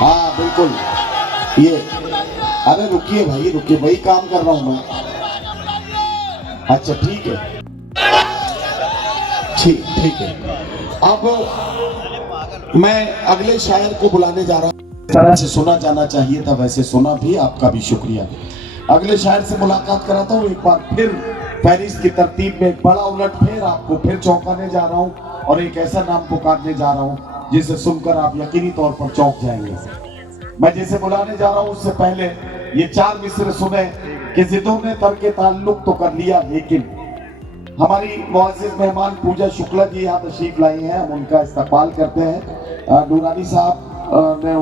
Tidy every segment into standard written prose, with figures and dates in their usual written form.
हाँ बिल्कुल। ये अरे रुकिए भाई रुकिए, वही काम कर रहा हूँ मैं। अच्छा ठीक है, ठीक ठीक है। अब मैं अगले शायर को बुलाने जा रहा हूँ। इस तरह से सुना जाना चाहिए था, वैसे सुना भी, आपका भी शुक्रिया। अगले शायर से मुलाकात कराता हूँ। एक बार फिर पेरिस की तरतीब में एक बड़ा उलटफेर आपको फिर चौंकाने जा रहा हूँ, और एक ऐसा नाम पुकारने जा रहा हूँ जिसे सुनकर आप यकीनी तौर पर चौंक जाएंगे। मैं जिसे बुलाने जा रहा हूँ उससे पहले ये चार मिसरे सुने कि जिदों ने तर्के ताल्लुक तो कर लिया, लेकिन हमारी मुअज़्ज़िज़ मेहमान पूजा शुक्ला जी यहाँ तशरीफ लाई हैं, हम उनका इस्तकबाल करते हैं। नूरानी साहब ने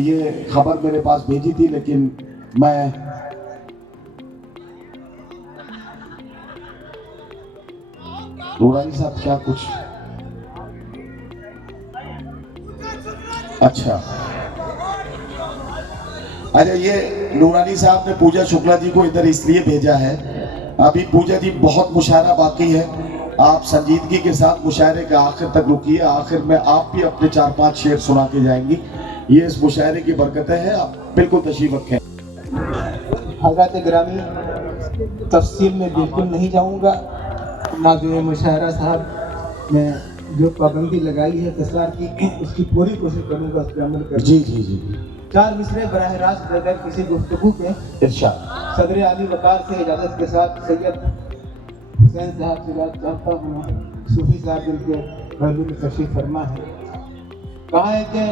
ये खबर मेरे पास भेजी थी, लेकिन मैं नूरानी साहब क्या कुछ अच्छा ये नूरानी साहब ने पूजा शुक्ला जी को इधर इसलिए भेजा है, अभी पूजा जी बहुत मुशायरा बाकी है, आप संजीदगी के साथ मुशायरे के आखिर तक रुकिए, आखिर में आप भी अपने 4-5 शेर सुना के जाएंगी। ये इस मुशायरे की बरकतें हैं, आप बिल्कुल तशरीफ रखें। हज़रात गिरामी, तफसील में बिल्कुल नहीं जाऊंगा। माज़ूर मुशायरा साहब ने जो पाबंदी लगाई है तस्वार की, उसकी पूरी कोशिश करूंगा उस पर अमल करने। जी जी जी। चार मिसरे बराह रास्त बगैर किसी गुफ्तगू के इरशाद। सदर आली वकार से इजाज़त के साथ सैयद हुसैन साहब से बात चाहता हूँ। सूफी साहब जिनके पहलू में तशरीफ फरमा है, कहा है कि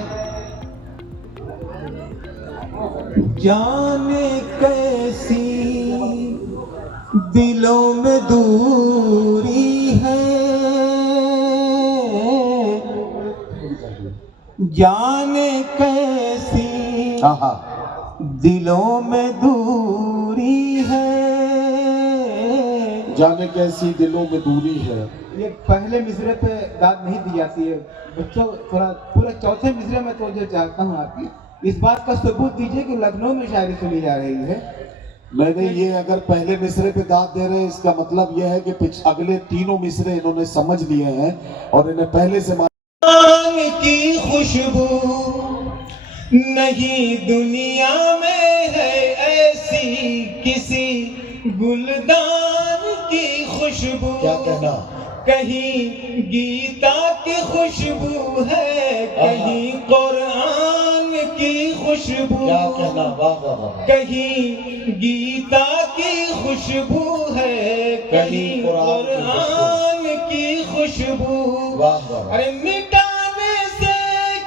जाने कैसी दिलों में दूरी है, जाने कैसी दिलों में दूरी है, जाने कैसी दिलों में दूरी है। ये पहले मिसरे पे दाद नहीं दी जाती है बच्चों, थोड़ा पूरे चौथे मिसरे में तो जो चाहता हूँ आपकी इस बात का सबूत दीजिए कि लखनऊ में शायरी सुनी जा रही है। मैंने ये अगर पहले मिसरे पे दाद दे रहे हैं, इसका मतलब यह है कि अगले तीनों मिसरे इन्होंने समझ लिए हैं और इन्हें पहले से की खुशबू नहीं दुनिया में है ऐसी किसी गुलदान की खुशबू। क्या कहना, कहीं गीता की खुशबू है, कहीं कुरान की खुशबू। क्या कहना, वाह वाह वाह। कहीं गीता की खुशबू है, कहीं कुरान की खुशबू। वाह वाह। अरे मिटाने से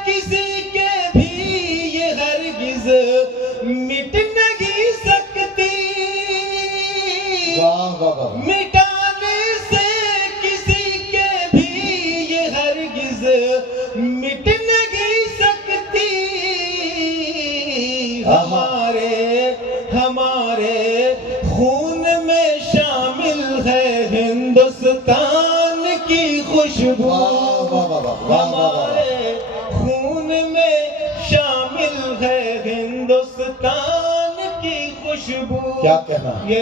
किसी के भी ये हरगिज मिट नहीं सकती। वाह वाह वाह। मिटाने से किसी के भी ये हरगिज मिट नहीं सकती। हमारे खून में शामिल है हिंदुस्तान की खुशबू। हमारे खून में शामिल है हिंदुस्तान की खुशबू। क्या कहना, ये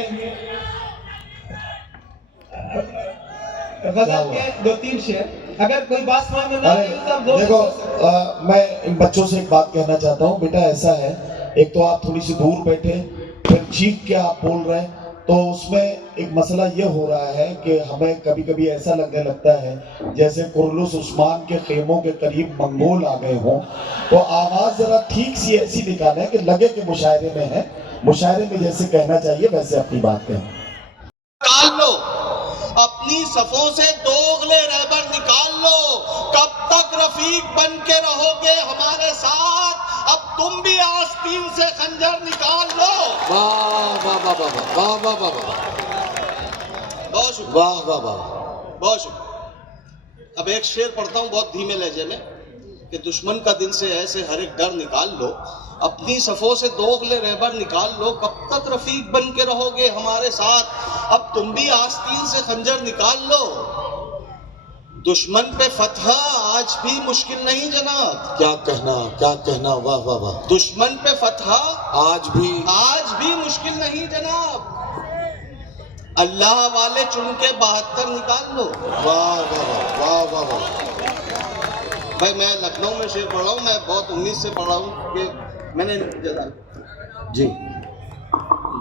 गजल के 2-3 शेर, अगर कोई बात समझ में ना आए तो देखो मैं इन बच्चों से एक बात कहना चाहता हूँ। बेटा ऐसा है, एक तो आप थोड़ी सी दूर बैठे, फिर चीख के आप बोल रहे हैं, तो उसमें एक मसला ये हो रहा है कि हमें कभी कभी ऐसा लगने लगता है जैसे कुर्लुस उस्मान के खेमों के करीब मंगोल आ गए हों। तो आवाज जरा ठीक सी ऐसी निकालें कि लगे कि मुशायरे में है, मुशायरे में जैसे कहना चाहिए वैसे अपनी बात कहें। निकाल लो अपनी सफों से दोगले रहबर निकाल लो, कब तक रफीक बन के रहोगे हमारे साथ, अब तुम भी आस्तीन से खंजर निकाल लो। वाह वाह वाह वाह वाह वाह वाह वाह, बहुत शुक्रिया, वाह वाह वाह, बहुत शुक्रिया। अब एक शेर पढ़ता हूँ बहुत धीमे लहजे में कि दुश्मन का दिल से ऐसे हर एक डर निकाल लो, अपनी सफों से दोगले रहबर निकाल लो, कब तक रफीक बन के रहोगे हमारे साथ, अब तुम भी आस्तीन से खंजर निकाल लो। दुश्मन पे फतह आज भी मुश्किल नहीं जनाब। क्या कहना, वाह वाह वाह। दुश्मन पे फतह आज भी मुश्किल नहीं जनाब। अल्लाह वाले चुन के 72 निकाल लो। वाह वाह वाह वाह वाह वाह। भाई मैं लखनऊ में शेर पढ़ रहा हूँ, मैं बहुत उम्मीद से पढ़ रहा हूँ कि मैंने जी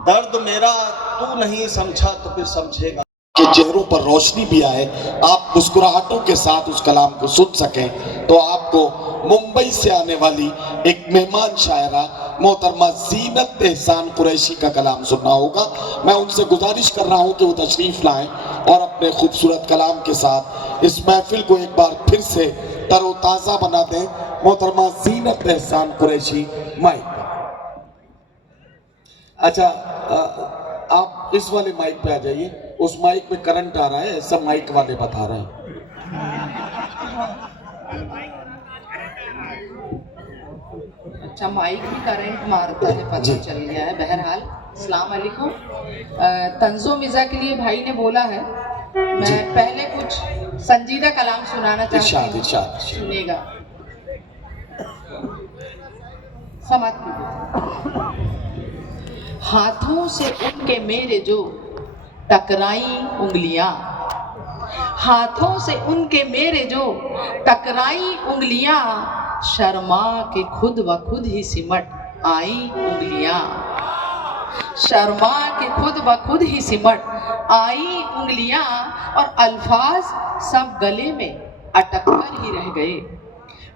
दर्द मेरा तू नहीं समझा तो फिर समझेगा के चेहरों पर रोशनी भी आए, आप मुस्कुराहटों के साथ उस कलाम को सुन सकें, तो आपको मुंबई से आने वाली एक मेहमान शायरा मोहतरमा जीनत एहसान कुरैशी का कलाम सुनना होगा। मैं उनसे गुजारिश कर रहा हूं कि वो तशरीफ लाएं और अपने खूबसूरत कलाम के साथ इस महफिल को एक बार फिर से तरोताज़ा बना दें। मोहतरमा जीनत एहसान कुरैशी माइक पर। अच्छा आप इस वाले माइक पे आ जाइए, उस माइक में करंट आ रहा है, ऐसा माइक वाले बता रहे हैं। अच्छा माइक भी करंट मारता है, पता चल गया है। बहरहाल अस्सलाम वालेकुम। तंज़ो मिज़ा के लिए भाई ने बोला है मैं पहले कुछ संजीदा कलाम सुनाना चाहती हूँ, सुनेगा। समात कीजिए। हाथों से उनके मेरे जो टकराई उंगलियां, हाथों से उनके मेरे जो टकराई उंगलियां, शर्मा के खुद व खुद ही सिमट आई उंगलियां, शर्मा के खुद व खुद ही सिमट आई उंगलियां, और अल्फाज सब गले में अटक कर ही रह गए,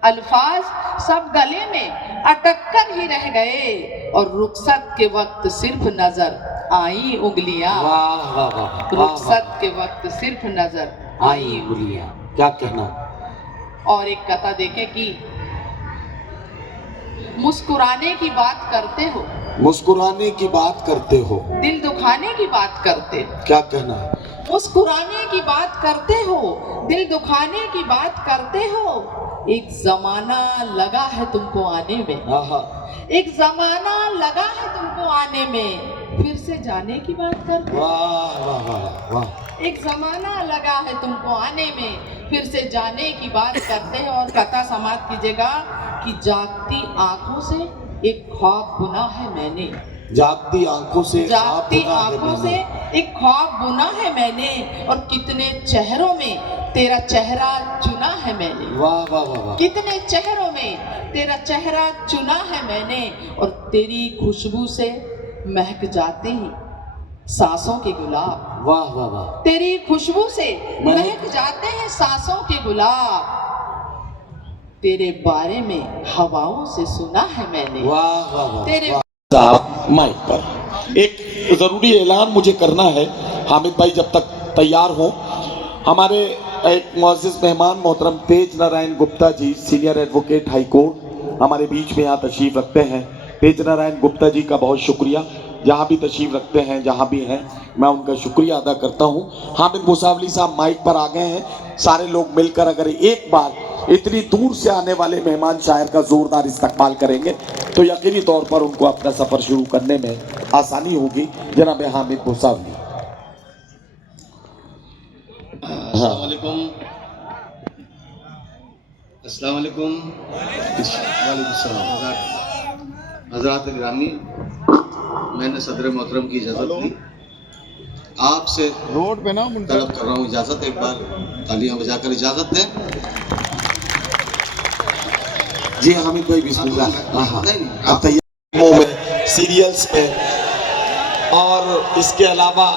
अल्फाज सब गले में अटक कर ही रह गए, और रुखसत के वक्त सिर्फ नजर आई उंगलियां, रुखसत के वक्त सिर्फ नजर आई उंगलियां। क्या कहना। और एक कथा देखें कि मुस्कुराने की बात करते हो, मुस्कुराने की बात करते हो, दिल दुखाने की बात करते हो। क्या कहना। मुस्कुराने की बात करते हो, दिल दुखाने की बात करते हो, एक जमाना लगा है तुमको आने में, एक जमाना लगा है तुमको आने में, फिर से जाने की बात करते हो। वाह वाह वाह वाह। एक जमाना लगा है तुमको आने में, फिर से जाने की बात करते हैं। और कथा समाप्त कीजिएगा कि जागती आंखों से एक ख्वाब बुना है मैंने, जागती आंखों से, जागती आंखों से एक ख्वाब बुना है मैंने, और कितने चेहरों में तेरा चेहरा चुना है मैंने। वाह वाह वाह वाह। कितने चेहरों में तेरा चेहरा चुना है मैंने, और तेरी खुशबू से महक जाते ही सांसों के गुलाब। वाह वाह वाह। तेरी खुशबू से महक जाते हैं सांसों के गुलाब, तेरे बारे में हवाओं से सुना है मैंने। वाह वाह वाह। तेरे माइक पर एक जरूरी ऐलान मुझे करना है, हामिद भाई जब तक तैयार हो। हमारे एक मुअज़्ज़िज़ मेहमान मोहतरम तेज Narayan Gupta ji, senior advocate high court, हमारे बीच में यहाँ तशरीफ रखते हैं। तेज नारायण गुप्ता जी का बहुत शुक्रिया, जहाँ भी तशरीफ रखते हैं, जहाँ भी हैं, मैं उनका शुक्रिया अदा करता हूँ। हामिद मुसावली साहब माइक पर आ गए हैं। सारे लोग मिलकर अगर एक बार इतनी दूर से आने वाले मेहमान शायर का जोरदार इस्तकबाल करेंगे तो यकीनी तौर पर उनको अपना सफर शुरू करने में आसानी होगी। जनाब हामिद मुसावली। अस्सलाम वालेकुम। अस्सलाम वालेकुम। वालेकुम सलाम। हज़रात गिरामी, मैंने सदर मोहतरम की इजाज़त ली, आपसे रोड पे ना तलब कर रहा हूँ इजाज़त, एक बार तालियां बजाकर इजाज़त दें। जी हामिद भाई बिस्मिल्लाह। नहीं आप तैयार में, सीरियल्स में, और इसके अलावा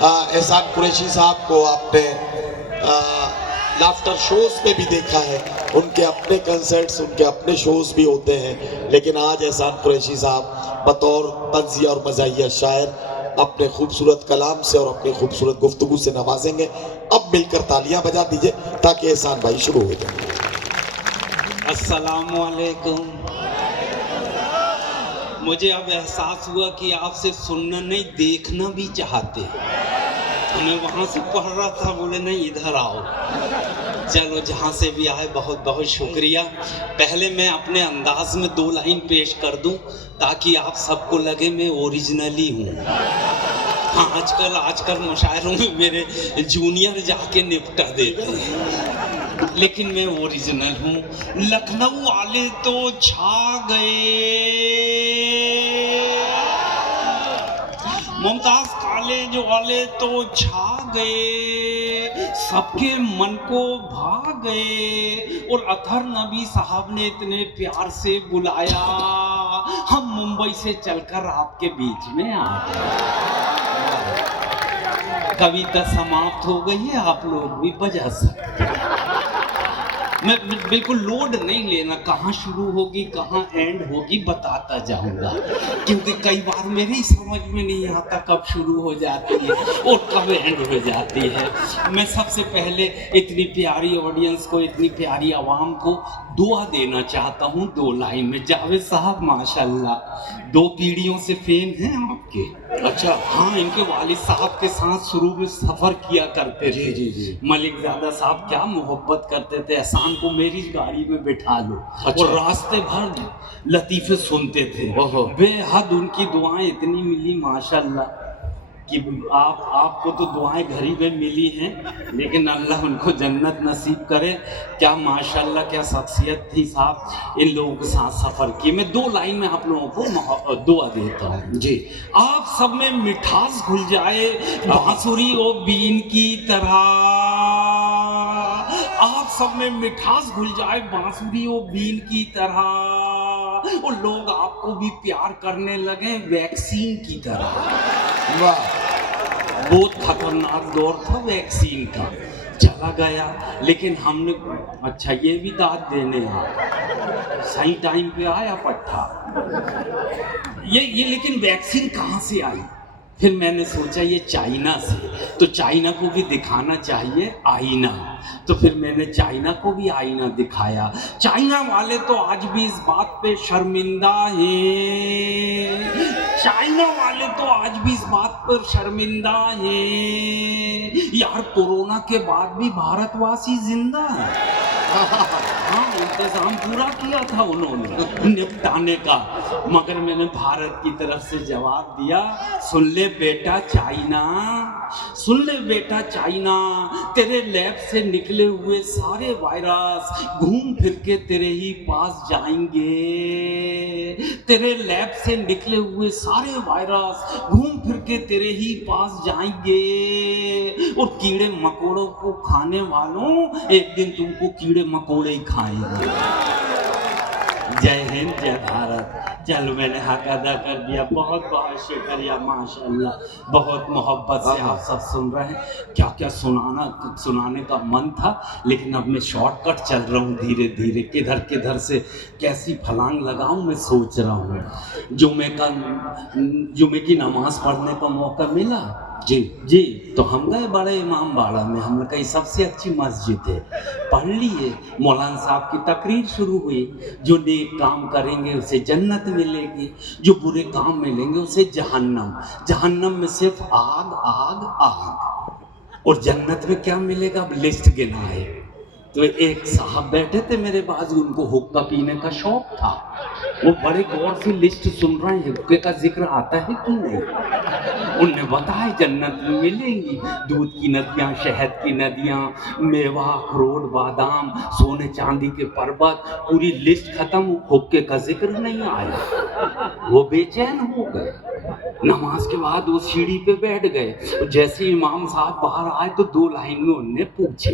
एहसान कुरैशी साहब को आपने लाफ्टर शोज में भी देखा है, उनके अपने कंसर्ट्स, उनके अपने शोज भी होते हैं, लेकिन आज एहसान कुरैशी साहब बतौर तंज़िया और मज़ाहिया शायर अपने खूबसूरत कलाम से और अपनी खूबसूरत गुफ्तगू से नवाजेंगे। अब मिलकर तालियां बजा दीजिए ताकि एहसान भाई शुरू हो जाए। अस्सलामु अलैकुम। मुझे अब एहसास हुआ कि आपसे सुनना नहीं देखना भी चाहते। मैं वहाँ से पढ़ रहा था, बोले नहीं इधर आओ। चलो जहाँ से भी आए बहुत बहुत शुक्रिया। पहले मैं अपने अंदाज में 2 लाइन पेश कर दूं ताकि आप सबको लगे मैं ओरिजिनली हूँ। हाँ आजकल मुशायरों में मेरे जूनियर जाके निपटा देते हैं, लेकिन मैं ओरिजिनल हूँ। लखनऊ वाले तो छा गए, मुमताज कॉलेज वाले तो छा गए, सबके मन को भा गए। और अतहर नबी साहब ने इतने प्यार से बुलाया, हम मुंबई से चलकर आपके बीच में आ गए। कविता समाप्त हो गई है, आप लोग भी बजा सकते हैं। मैं बिल्कुल लोड नहीं लेना, कहाँ शुरू होगी कहाँ एंड होगी बताता जाऊंगा, क्योंकि कई बार मेरे ही समझ में नहीं आता कब शुरू हो जाती है और कब एंड हो जाती है। मैं सबसे पहले इतनी प्यारी ऑडियंस को, इतनी प्यारी आवाम को दुआ देना चाहता हूँ 2 लाइन में। जावेद साहब माशाल्लाह 2 पीढ़ियों से फैन हैं आपके। अच्छा, हाँ, इनके वालिद साहब के साथ शुरू में सफर किया करते थे। जी। मलिक ज़ादा साहब क्या मोहब्बत करते थे, एहसान को मेरी गाड़ी में बिठा लो। अच्छा। और रास्ते भर लतीफ़े सुनते थे। ओहो। बेहद उनकी दुआएं इतनी मिली माशाल्लाह कि आपको तो दुआएं घर ही में मिली हैं, लेकिन अल्लाह उनको जन्नत नसीब करे। क्या माशाल्लाह, क्या शख्सियत थी साहब, इन लोगों के साथ सफ़र की। मैं 2 लाइन में आप लोगों को दुआ देता हूँ जी। आप सब में मिठास घुल जाए बांसुरी और बीन की तरह। आप सब में मिठास घुल जाए बांसुरी और बीन की तरह, और लोग आपको भी प्यार करने लगे वैक्सीन की तरह। वाह, बहुत खतरनाक दौर था वैक्सीन का, चला गया। लेकिन हमने, अच्छा ये भी दाद देने सही टाइम पे आया पट्टा। ये लेकिन वैक्सीन कहाँ से आई? फिर मैंने सोचा ये चाइना से, तो चाइना को भी दिखाना चाहिए आईना। तो फिर मैंने चाइना को भी आईना दिखाया। चाइना वाले तो आज भी इस बात पे शर्मिंदा हैं, चाइना वाले तो आज भी इस बात पर शर्मिंदा हैं यार, कोरोना के बाद भी भारतवासी जिंदा है। हाँ, इंतजाम पूरा किया था उन्होंने निपटाने का, मगर मैंने भारत की तरफ से जवाब दिया, सुन ले बेटा चाइना, सुन ले बेटा चाइना, तेरे लैब से निकले हुए सारे वायरस घूम फिर के तेरे ही पास जाएंगे। तेरे लैब से निकले हुए सारे वायरस घूम फिर के तेरे ही पास जाएंगे, और कीड़े मकोड़ों को खाने वालों एक दिन तुमको कीड़े मकोड़े ही खाएंगे। जय हिंद, जय भारत। चलो मैंने हक अदा कर दिया, बहुत बहुत शुक्रिया माशाल्लाह। बहुत मोहब्बत से आप सब सुन रहे हैं, क्या क्या सुनाने का मन था, लेकिन अब मैं शॉर्टकट चल रहा हूँ धीरे धीरे, किधर से कैसी फलांग लगाऊं मैं सोच रहा हूँ। जुमे की नमाज पढ़ने का मौका मिला जी, तो हम गए बड़े इमाम बाड़ा में, हमने कही सबसे अच्छी मस्जिद है, पढ़ लिए। मौलाना साहब की तकरीर शुरू हुई, जो नेक काम करेंगे उसे जन्नत मिलेगी, जो बुरे काम मिलेंगे उसे जहन्नम में सिर्फ आग आग आग, और जन्नत में क्या मिलेगा अब लिस्ट गिनाए। तो एक साहब बैठे थे मेरे बाजू, उनको हुक्का पीने का शौक था, वो बड़े गौर से लिस्ट सुन रहे हैं, हुक्के का जिक्र आता है कि नहीं। उनने बताया जन्नत में मिलेंगी दूध की नदियाँ, शहद की नदियाँ, मेवा, अखरोट, बादाम, सोने चांदी के पर्वत, पूरी लिस्ट खत्म, हुक्के का जिक्र नहीं आया। वो बेचैन हो गए। नमाज के बाद वो सीढ़ी पे बैठ गए। जैसे इमाम साहब बाहर आए तो 2 लाइन में उनने पूछे।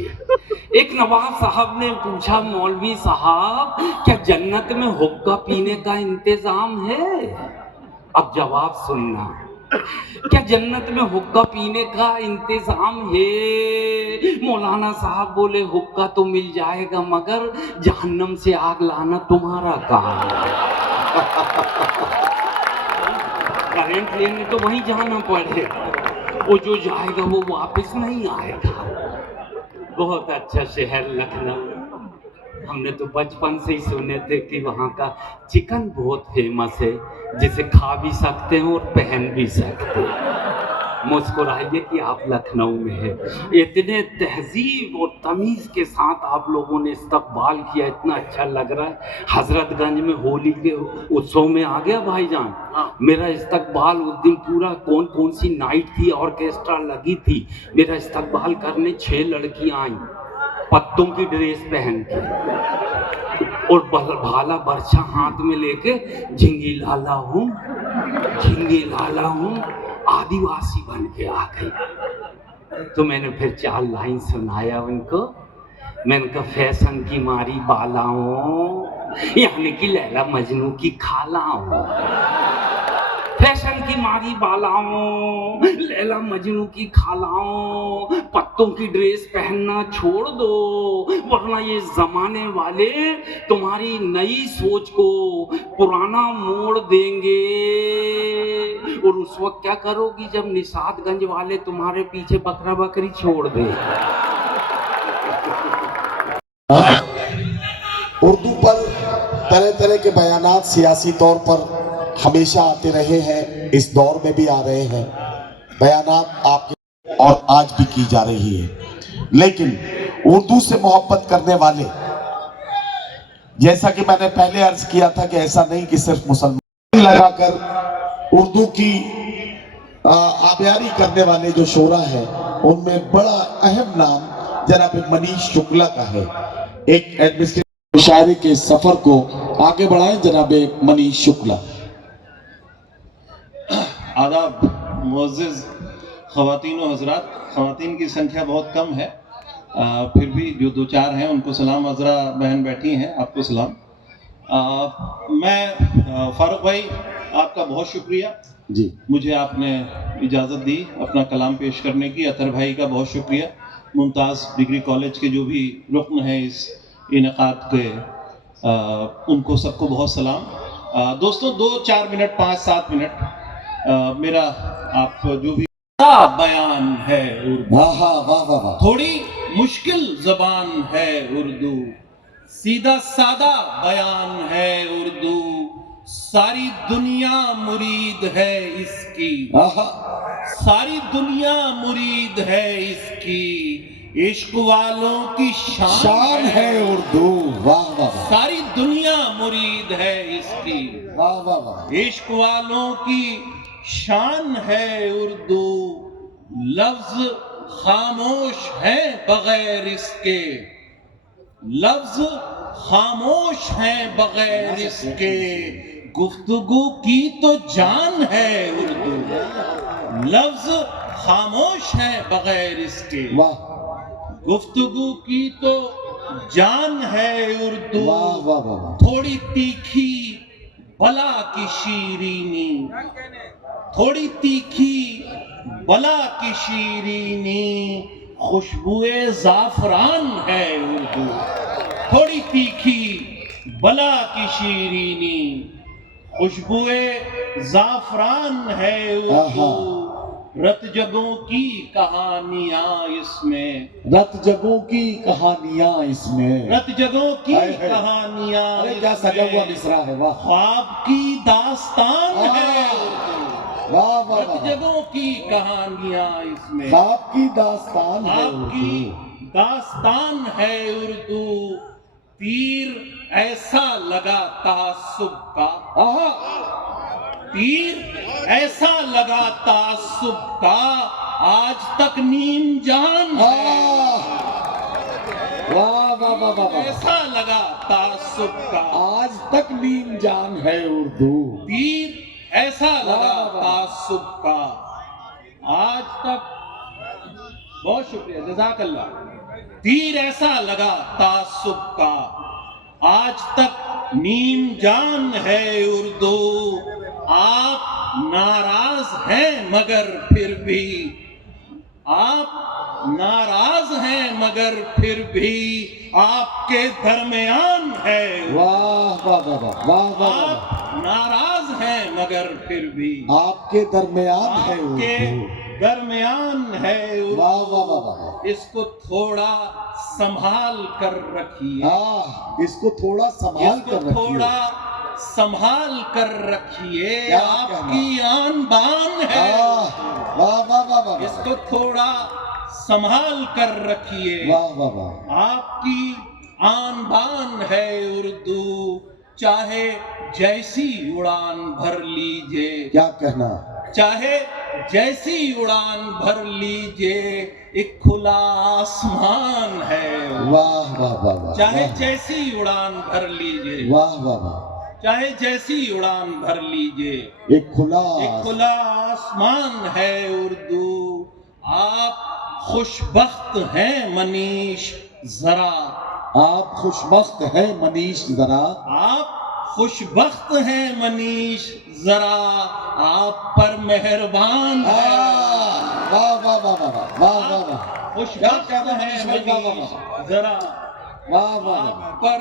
एक नवाब साहब ने पूछा, मौलवी साहब क्या जन्नत में हुक्का पीने का इंतजाम है? अब जवाब सुनना, क्या जन्नत में हुक्का पीने का इंतजाम है? मौलाना साहब बोले, हुक्का तो मिल जाएगा मगर जहन्नम से आग लाना तुम्हारा काम है। करंट लेने तो वहीं जाना पड़ेगा, वो जो जाएगा वो वापस नहीं आएगा। बहुत अच्छा शहर लखनऊ, हमने तो बचपन से ही सुने थे कि वहाँ का चिकन बहुत फेमस है, जिसे खा भी सकते हैं और पहन भी सकते हैं। मुस्कुराइए कि आप लखनऊ में हैं। इतने तहजीब और तमीज़ के साथ आप लोगों ने इस्तकबाल किया, इतना अच्छा लग रहा है। हजरतगंज में होली के उत्सव में आ गया भाईजान, मेरा इस्तकबाल उस दिन पूरा, कौन सी नाइट थी, ऑर्केस्ट्रा लगी थी, मेरा इस्तकबाल करने 6 लड़कियाँ आईं पत्तों की ड्रेस पहन के, और भाला बर्छा हाथ में लेके, झिंगी लाला हूँ आदिवासी बन के आ गई। तो मैंने फिर 4 लाइन सुनाया उनको। मैंने कहा फैशन की मारी बालाओं, यानी कि लैला मजनू की खालाओं। फैशन की मारी बालाओं, लैला मजनू की खालाओं, पत्तों की ड्रेस पहनना छोड़ दो, वरना ये जमाने वाले तुम्हारी नई सोच को पुराना मोड़ देंगे। और उस वक्त क्या करोगी जब निशादगंज वाले तुम्हारे पीछे बकरा बकरी छोड़ दे। उर्दू पर तरह तरह के बयानात सियासी तौर पर हमेशा आते रहे हैं, इस दौर में भी आ रहे हैं बयानात आपके, और आज भी की जा रही है। लेकिन उर्दू से मोहब्बत करने वाले, जैसा कि मैंने पहले अर्ज किया था कि ऐसा नहीं कि सिर्फ मुसलमान लगाकर उर्दू की आबियारी करने वाले जो शोरा है, उनमें बड़ा अहम नाम जनाब मनीष शुक्ला का है। एक एडमिनिस्ट्रेटिव शायरी के सफर को आगे बढ़ाएं जनाब मनीष शुक्ला। आदाब मुअज़्ज़िज़ ख़वातीन व हज़रात, ख़वातीन की संख्या बहुत कम है, फिर भी जो 2-4 हैं उनको सलाम। हज़रा बहन बैठी हैं, आपको सलाम। मैं फारूक भाई आपका बहुत शुक्रिया जी, मुझे आपने इजाज़त दी अपना कलाम पेश करने की। अतर भाई का बहुत शुक्रिया, मुमताज़ डिग्री कॉलेज के जो भी रुकन हैं इस इनेकाद के, उनको सबको बहुत सलाम। दोस्तों 2-4 मिनट 5-7 मिनट मेरा आप जो भी बयान है उर्दू, वाह वाह वाह वाह, थोड़ी मुश्किल जबान है उर्दू, सीधा सादा बयान है उर्दू, सारी दुनिया मुरीद है इसकी, सारी दुनिया मुरीद है इसकी, इश्क वालों की शान है उर्दू, वाह वाह वाह, सारी दुनिया मुरीद है इसकी, वाह वाह वाह, इश्क वालों की शान है उर्दू, लफ्ज खामोश है बगैर इसके, लफ्ज खामोश है बगैर इसके, गुफ्तगू की तो जान है उर्दू, लफ्ज खामोश है बगैर इसके, वाह, गुफ्तगू की तो जान है उर्दू, वाह वाह वाह, थोड़ी तीखी बला की शीरीनी, थोड़ी तीखी बला की शीरीनी, खुशबुए जाफरान है उर्दू, थोड़ी तीखी बला की शीरीनी, खुशबुए जाफरान है उर्दू, रतजगों की कहानियां इसमें, रतजगों की कहानियां इसमें, रतजगों की हाय हाय। कहानियां अरे क्या सजा हुआ मिसरा है, वाह ख्वाब की दास्तान है, वाह वाह वाह, रतजगों की कहानियां इसमें, ख्वाब की दास्तान है ख्वाब की उर्दू, दास्तान है उर्दू, तीर ऐसा लगा तासुब का, तीर ऐसा लगा तासुब का, आज तक नीम जान है, वाह वाह वाह वाह, ऐसा लगा तासुब का, आज तक नीम जान है उर्दू, तीर ऐसा लगा तासुब का, आज तक, बहुत शुक्रिया जज़ाकल्लाह, तीर ऐसा लगा तासुब का, आज तक नीम जान है उर्दू, आप नाराज हैं मगर फिर भी, आप नाराज हैं मगर फिर भी, आपके दरमियान है, वाह वाह वाह वाह वाह वाह, आप नाराज हैं मगर फिर भी, आपके दरमियान है आपके उर्दू, दरमियान है वाह वाह उर्दू, वाह वाह, इसको थोड़ा संभाल कर रखिए, इसको थोड़ा संभाल इसको कर रखिए, थोड़ा संभाल कर रखिए, क्या आपकी आन बान है, वाह वाह वाह वाह, इसको थोड़ा संभाल कर रखिए, वाह वाह वाह, आपकी आन बान है उर्दू, चाहे जैसी उड़ान भर लीजिए, क्या कहना, चाहे जैसी उड़ान भर लीजिए, एक खुला आसमान है, वाह वाह वाह वाह, चाहे जैसी उड़ान भर लीजिए, वाह वाह वाह, चाहे जैसी उड़ान भर लीजिए, एक खुला एक खुला आसमान है उर्दू, आप खुशबख्त हैं मनीष जरा, आप खुशबख्त हैं मनीष जरा, आप खुशबख्त हैं मनीष जरा, आप पर मेहरबान है। वाह वाह वाह वाह वाह वाह वाह वाह, खुशबख्त हैं मनीष जरा, वाह वाह आप वाह पर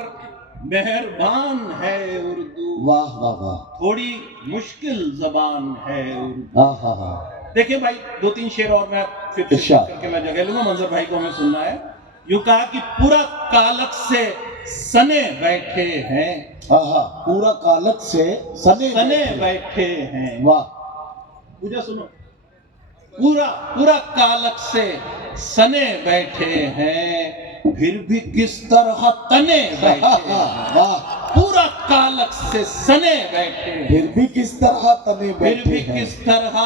मेहरबान है उर्दू, वाह वाह वाह, थोड़ी मुश्किल जबान है उर्दू। हाँ हाँ हाँ, देखिए भाई, 2-3 शेर और मैं फिर इरशाद। करके मैं जगह लूंगा, मंजर भाई को हमें सुनना है। यूं कहा कि पूरा कालक से सने बैठे हैं, हाँ पूरा कालक से सने बैठे हैं। वाह, पूजा सुनो, पूरा कालक से सने बैठे हैं, फिर भी किस तरह तने बैठे हैं। वाह, पूरा कालक से सने बैठे हैं, फिर भी किस तरह तने फिर बैठे भी हैं। किस तरह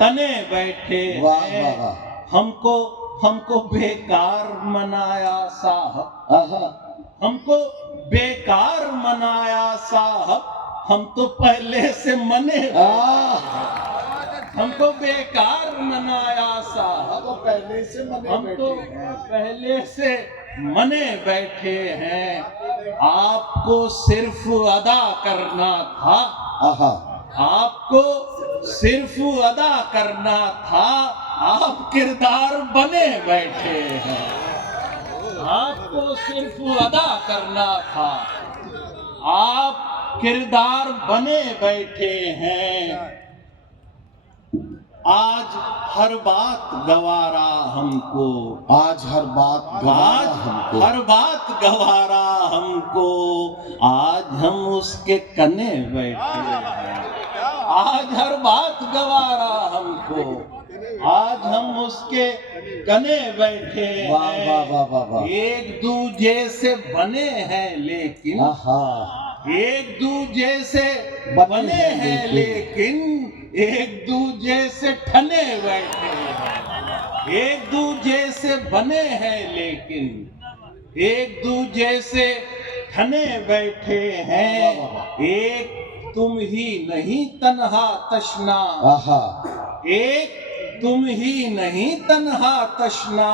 तने बैठे वाह हैं। वाह वाह, हमको बेकार मनाया साहब, आहा, हमको बेकार मनाया साहब, हम तो पहले से मने, हमको बेकार मनाया साहब, तो पहले से मने हम तो बैठे हैं। पहले से मने बैठे हैं। आपको सिर्फ अदा करना था, आहा, आपको सिर्फ अदा करना था, आप किरदार बने बैठे हैं। आपको सिर्फ अदा करना था, आप किरदार बने बैठे हैं। आज हर बात गवारा हमको, आज हर बात गवारा आज हमको, हर बात गवारा हमको, आज हम उसके कने बैठे हैं। आज हर बात गवारा हमको, आज हम उसके कने बैठे वाह वाह वाह वाह वाह, एक दूजे से बने हैं लेकिन, आहा, एक दूजे से बने बने हैं हैं लेकिन, एक दूजे से ठने बैठे हैं। एक दूजे से बने हैं लेकिन, एक दूजे से ठने बैठे हैं। एक तुम ही नहीं तन्हा तशना, आहा, एक तुम ही नहीं तन्हा तशना,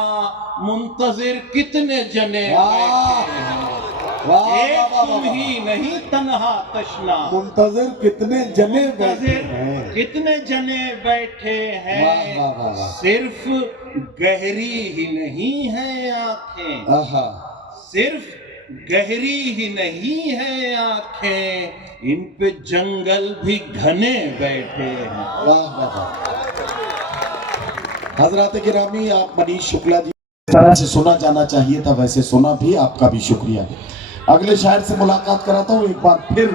मुंतजिर कितने जने बैठे हैं। वाह एक वाह वाह तुम वाह, ही नहीं तन्हा तशना, मुंतजिर कितने जने बैठे मुंतजिर हैं। कितने जने बैठे हैं। वाह वाह वाह वाह, सिर्फ गहरी ही नहीं है आंखें, आहा, सिर्फ गहरी ही नहीं है आंखें, इन पे जंगल भी घने बैठे हैं। वाह वाह वाह। हजरात गिरामी, आप मनीष शुक्ला जी जिस तरह से सुना जाना चाहिए था वैसे सुना भी, आपका भी शुक्रिया। अगले शायर से मुलाकात कराता हूँ। एक बार फिर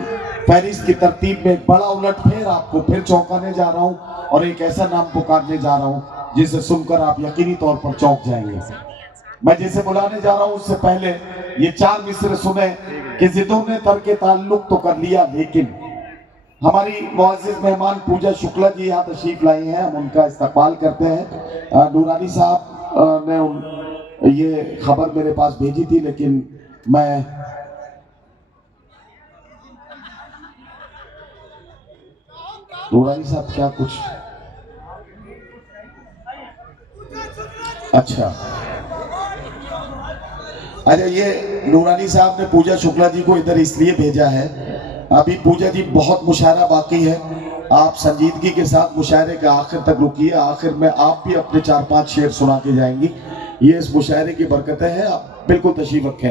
पेरिस की तरतीब में एक बड़ा उलटफेर, आपको फिर चौंकाने जा रहा हूँ और एक ऐसा नाम पुकारने जा रहा हूँ जिसे सुनकर आप यकीनी तौर पर चौंक जाएंगे। मैं जिसे बुलाने जा रहा हूँ उससे पहले ये 4 मिसरे सुने कि जिदों ने तर्क ताल्लुक तो कर लिया, लेकिन हमारी मुअज़्ज़िज़ मेहमान पूजा शुक्ला जी यहाँ तशरीफ लाई हैं, हम उनका इस्तकबाल करते हैं। नूरानी साहब ने ये खबर मेरे पास भेजी थी, लेकिन मैं नूरानी साहब क्या कुछ, अच्छा ये नूरानी साहब ने पूजा शुक्ला जी को इधर इसलिए भेजा है, अभी पूजा जी बहुत मुशायरा बाकी है, आप संजीदगी के साथ मुशायरे के आखिर तक रुकिए, आखिर में आप भी अपने 4-5 शेर सुना के जाएंगी। ये इस मुशायरे की बरकतें हैं, आप बिल्कुल तशरीफ रखें।